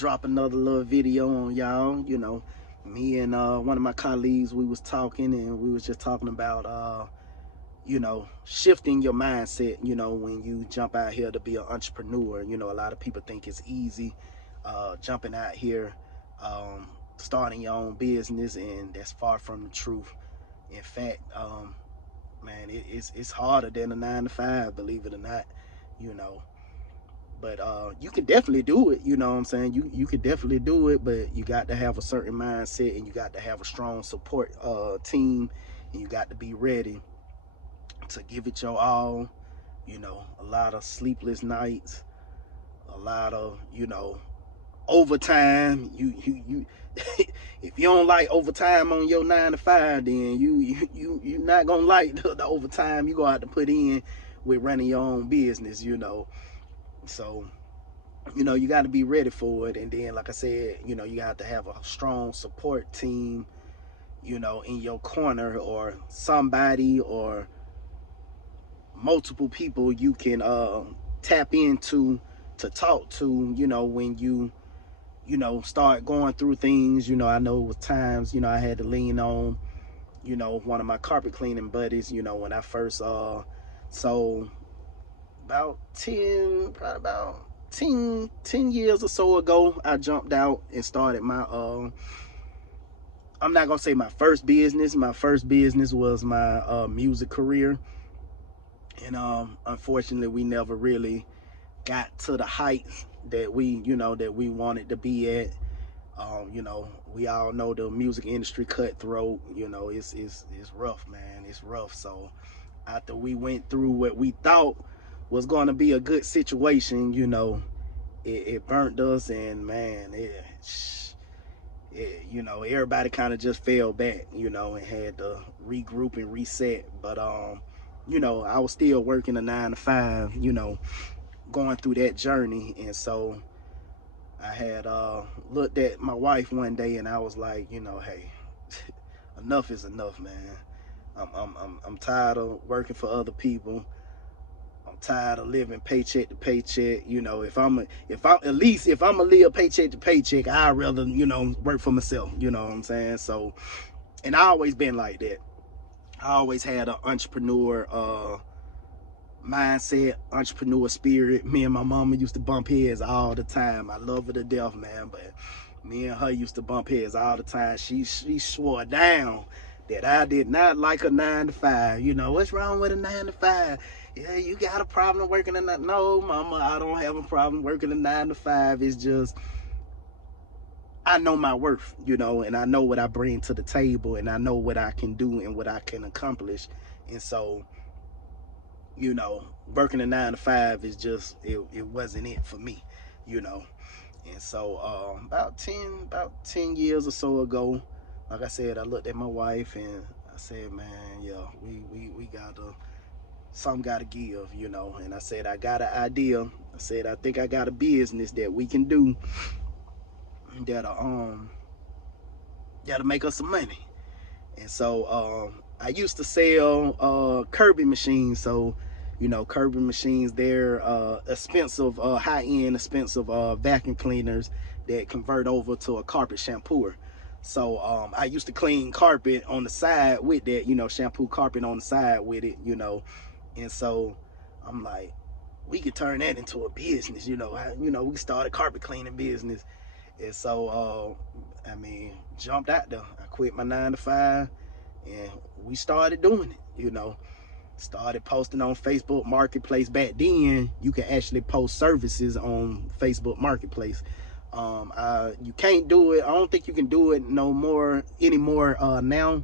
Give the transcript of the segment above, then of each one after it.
drop another little video on y'all. Me and one of my colleagues, we was talking, and we was just talking about shifting your mindset, when you jump out here to be an entrepreneur. A lot of people think it's easy jumping out here, starting your own business, and that's far from the truth. In fact, man, it's harder than a 9 to 5, believe it or not, you know. But you can definitely do it, you know what I'm saying? You can definitely do it, but you got to have a certain mindset, and you got to have a strong support team, and you got to be ready to give it your all. A lot of sleepless nights, a lot of, overtime. You if you don't like overtime on your 9 to 5, then you not gonna like the overtime you gonna have to put in with running your own business. So you got to be ready for it. And then, like I said, you got to have a strong support team, in your corner, or somebody, or multiple people you can tap into to talk to, when you start going through things. I know with times, I had to lean on, one of my carpet cleaning buddies, when I first so about 10 years or so ago, I jumped out and started my I'm not gonna say my first business. My first business was my music career. And unfortunately, we never really got to the heights that we wanted to be at. We all know the music industry cutthroat. It's rough, man. It's rough. So after we went through what we thought was going to be a good situation, it burnt us, and man, everybody kind of just fell back, and had to regroup and reset. But I was still working a 9 to 5, going through that journey. And so I had looked at my wife one day, and I was like, hey, enough is enough, man. I'm tired of working for other people. I'm tired of living paycheck to paycheck. If I'm gonna live paycheck to paycheck, I'd rather, work for myself. You know what I'm saying? So, and I always been like that. I always had an entrepreneur mindset, entrepreneur spirit. Me and my mama used to bump heads all the time. I love her to death, man, but me and her used to bump heads all the time. She swore down that I did not like a 9 to 5. What's wrong with a 9 to 5? Yeah, you got a problem working a 9? No, mama, I don't have a problem working a 9 to 5. It's just I know my worth, and I know what I bring to the table, and I know what I can do and what I can accomplish. And so, working a 9 to 5 is just it wasn't it for me, you know. And so about 10 years or so ago, like I said, I looked at my wife and I said, man, yeah, we gotta, something gotta give, And I said, I got an idea. I said, I think I got a business that we can do that'll make us some money. And so I used to sell curbing machines. So curbing machines, they're expensive, high-end expensive vacuum cleaners that convert over to a carpet shampooer. So I used to clean carpet on the side with that, shampoo carpet on the side with it. And so I'm like, we could turn that into a business. We started carpet cleaning business. And so jumped out there. I quit my 9 to 5, and we started doing it. Started posting on Facebook Marketplace. Back then, you can actually post services on Facebook Marketplace. You can't do it. I don't think you can do it no more anymore now.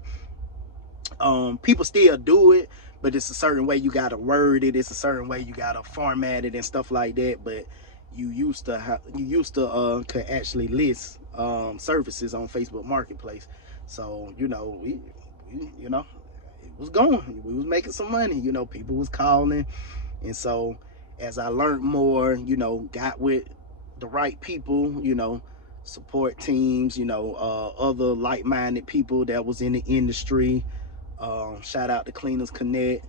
People still do it, but it's a certain way you gotta word it. It's a certain way you gotta format it and stuff like that. But you used to could actually list services on Facebook Marketplace. So it was going. We was making some money. People was calling. And so as I learned more, got with the right people, support teams, other like-minded people that was in the industry. Shout out to Cleaners Connect.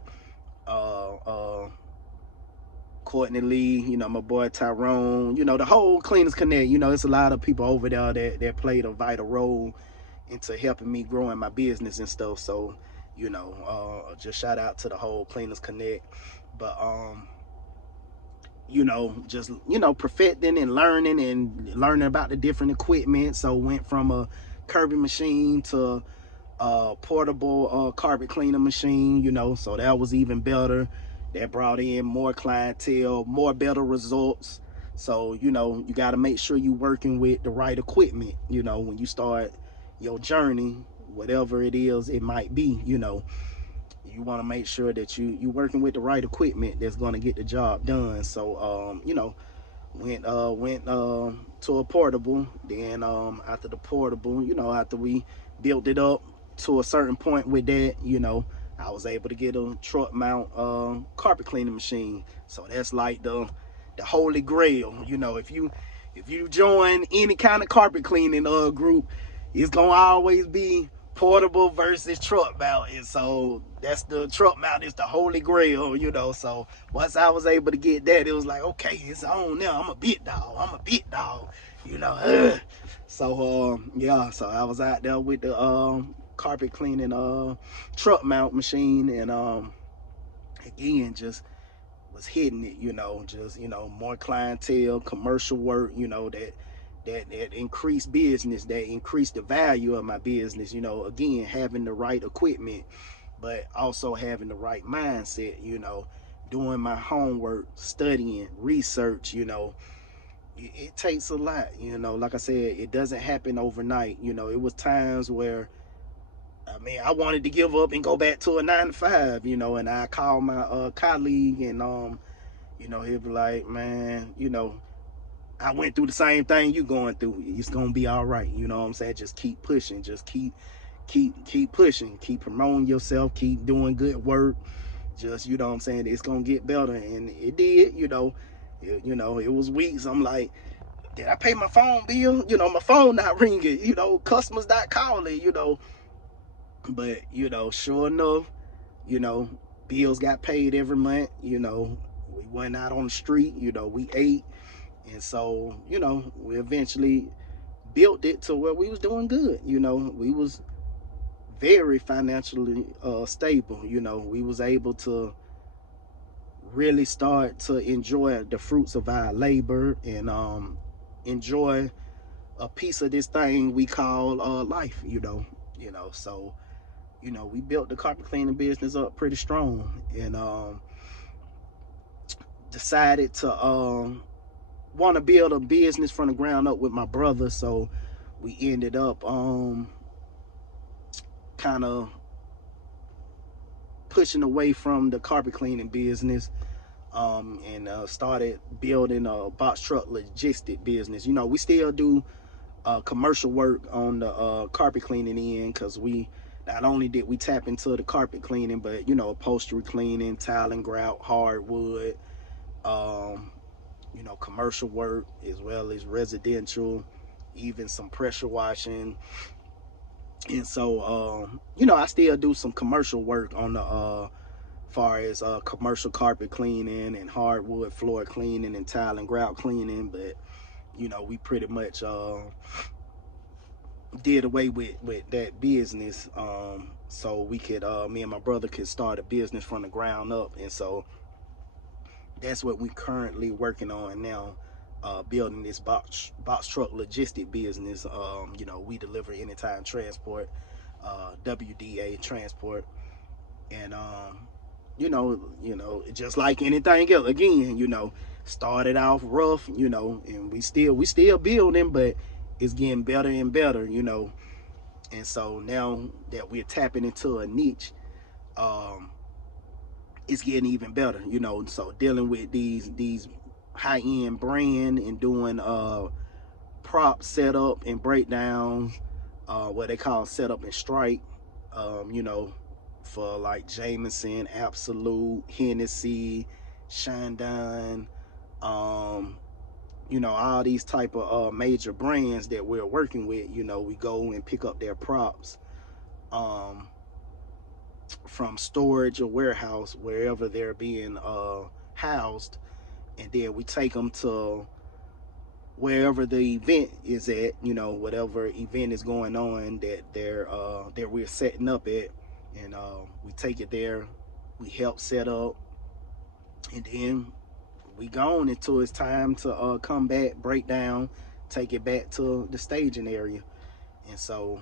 Courtney Lee, my boy Tyrone, the whole Cleaners Connect. It's a lot of people over there that played a vital role into helping me growing my business and stuff. So, just shout out to the whole Cleaners Connect. But just perfecting and learning about the different equipment. So went from a curbing machine to a portable carpet cleaner machine, so that was even better. That brought in more clientele, more better results. So you got to make sure you're working with the right equipment, when you start your journey, whatever it is it might be. You want to make sure that you working with the right equipment that's going to get the job done. So went to a portable. Then after the portable, after we built it up to a certain point with that, I was able to get a truck mount carpet cleaning machine. So that's like the holy grail. If you join any kind of carpet cleaning group, it's gonna always be portable versus truck mount. And so that's the truck mount is the holy grail, So once I was able to get that, it was like, okay, it's on now. I'm a big dog, So yeah, so I was out there with the carpet cleaning truck mount machine, and again, just was hitting it, just more clientele, commercial work, that increased business, that increased the value of my business, again, having the right equipment, but also having the right mindset, doing my homework, studying, research, it takes a lot, like I said, it doesn't happen overnight. It was times where I wanted to give up and go back to a 9 to 5, and I called my colleague, and he'd be like, man, I went through the same thing you going through. It's gonna be all right. You know what I'm saying? Just keep pushing. Just keep pushing. Keep promoting yourself. Keep doing good work. Just what I'm saying? It's gonna get better, and it did. It was weeks. I'm like, did I pay my phone bill? My phone not ringing. Customers not calling. But sure enough, bills got paid every month. We went out on the street. We ate. And so, we eventually built it to where we was doing good. We was very financially stable. We was able to really start to enjoy the fruits of our labor, and enjoy a piece of this thing we call life. So we built the carpet cleaning business up pretty strong, and decided to want to build a business from the ground up with my brother. So we ended up kind of pushing away from the carpet cleaning business, and started building a box truck logistic business. We still do commercial work on the carpet cleaning end, because we not only did we tap into the carpet cleaning, but upholstery cleaning, tile and grout, hardwood, commercial work, as well as residential, even some pressure washing. And so I still do some commercial work on the far as commercial carpet cleaning and hardwood floor cleaning and tile and grout cleaning. But we pretty much did away with that business, so we could me and my brother could start a business from the ground up. And so that's what we currently working on now, building this box truck logistic business. We deliver anytime transport, WDA transport. And just like anything else, again, started off rough, and we still building, but it's getting better and better. And so now that we're tapping into a niche, it's getting even better. So dealing with these high-end brand, and doing prop setup and breakdowns, what they call setup and strike, for like Jameson, Absolute, Hennessy, Shandon, all these type of major brands that we're working with. We go and pick up their props from storage or warehouse, wherever they're being housed, and then we take them to wherever the event is at, whatever event is going on that we're setting up at, and we take it there, we help set up, and then we gone until it's time to come back, break down, take it back to the staging area. And so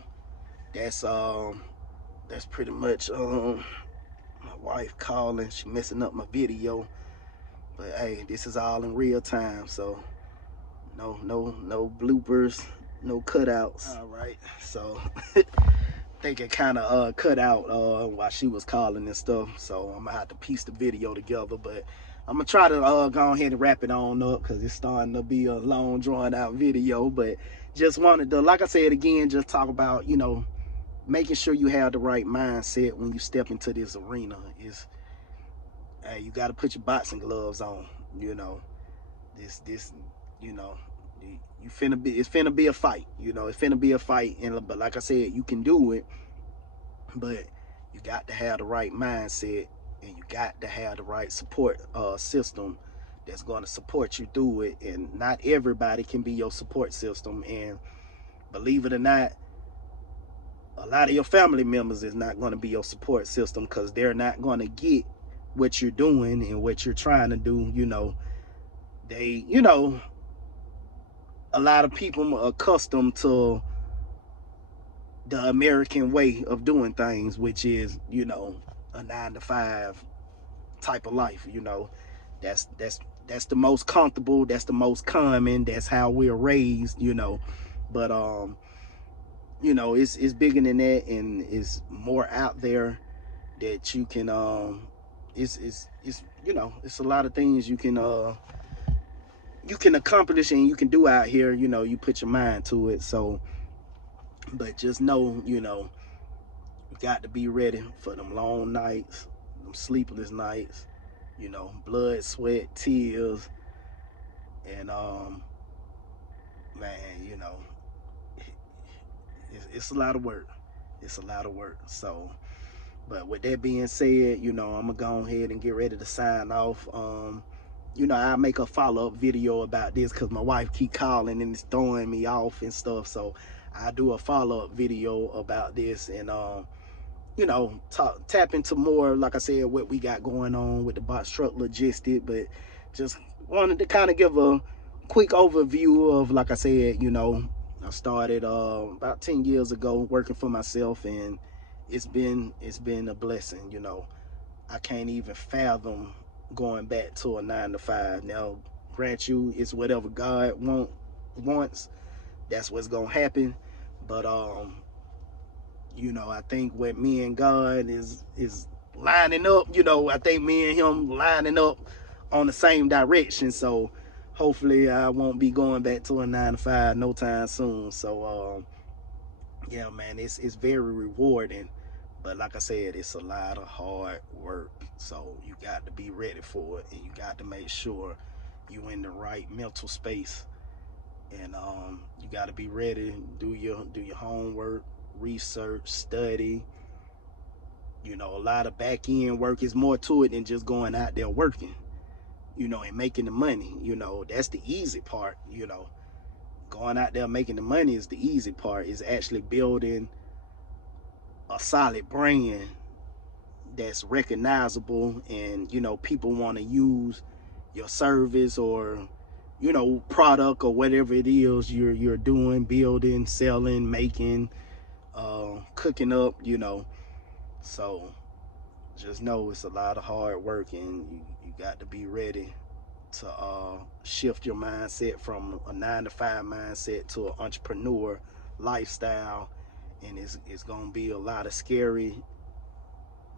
that's pretty much my wife calling. She messing up my video, but hey, this is all in real time, so no bloopers, no cutouts. All right, so they can kind of cut out while she was calling and stuff, so I'm gonna have to piece the video together. But I'm gonna try to go ahead and wrap it on up because it's starting to be a long, drawn out video. But just wanted to, like I said again, just talk about making sure you have the right mindset when you step into this arena. Is hey, you got to put your boxing gloves on. This you finna be, it's finna be a fight. It's finna be a fight, but like I said, you can do it, but you got to have the right mindset, and you got to have the right support system that's going to support you through it. And not everybody can be your support system, and believe it or not, a lot of your family members is not going to be your support system, because they're not going to get what you're doing and what you're trying to do. They a lot of people are accustomed to the American way of doing things, which is a 9 to 5 type of life. That's the most comfortable, that's the most common, that's how we're raised. But it's bigger than that, and it's more out there that you can it's it's a lot of things you can accomplish and you can do out here. You put your mind to it. So, but just know, you got to be ready for them long nights, them sleepless nights, blood, sweat, tears, and man, it's a lot of work. It's a lot of work. So, but with that being said, I'm gonna go ahead and get ready to sign off. I'll make a follow-up video about this because my wife keep calling and it's throwing me off and stuff. So I'll do a follow-up video about this, and tap into more, like I said, what we got going on with the box truck logistic. But just wanted to kind of give a quick overview of, like I said, I started about 10 years ago working for myself, and it's been a blessing. I can't even fathom going back to a 9 to 5. Now, grant you, it's whatever God wants, that's what's gonna happen. But I think what me and God is lining up. I think me and him lining up on the same direction. So hopefully I won't be going back to a 9 to 5 no time soon. So yeah, man, it's very rewarding. But like I said, it's a lot of hard work. So you got to be ready for it, and you got to make sure you in the right mental space. And you got to be ready. Do your homework, research, study. A lot of back end work. Is more to it than just going out there working. And making the money. That's the easy part. Going out there making the money is the easy part. Is actually building a solid brand that's recognizable, and people want to use your service or product or whatever it is you're doing, building, selling, making, cooking up. So just know it's a lot of hard work, and you got to be ready to shift your mindset from a 9 to 5 mindset to an entrepreneur lifestyle. And it's gonna be a lot of scary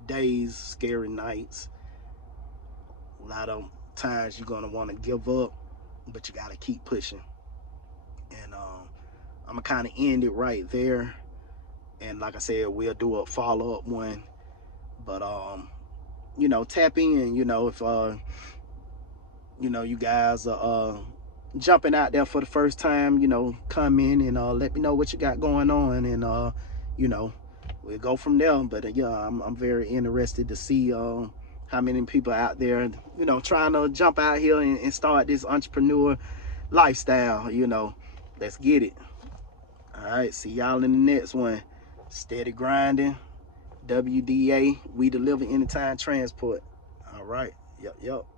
days, scary nights, a lot of times you're gonna want to give up, but you gotta keep pushing. And I'm gonna kind of end it right there, and like I said, we'll do a follow-up one. But tap in. If you guys are jumping out there for the first time, come in and let me know what you got going on, and we'll go from there. But yeah, I'm very interested to see how many people out there, you know, trying to jump out here and start this entrepreneur lifestyle, you know. Let's get it. All right, see y'all in the next one. Steady grinding. WDA, we deliver anytime transport. All right. Yep.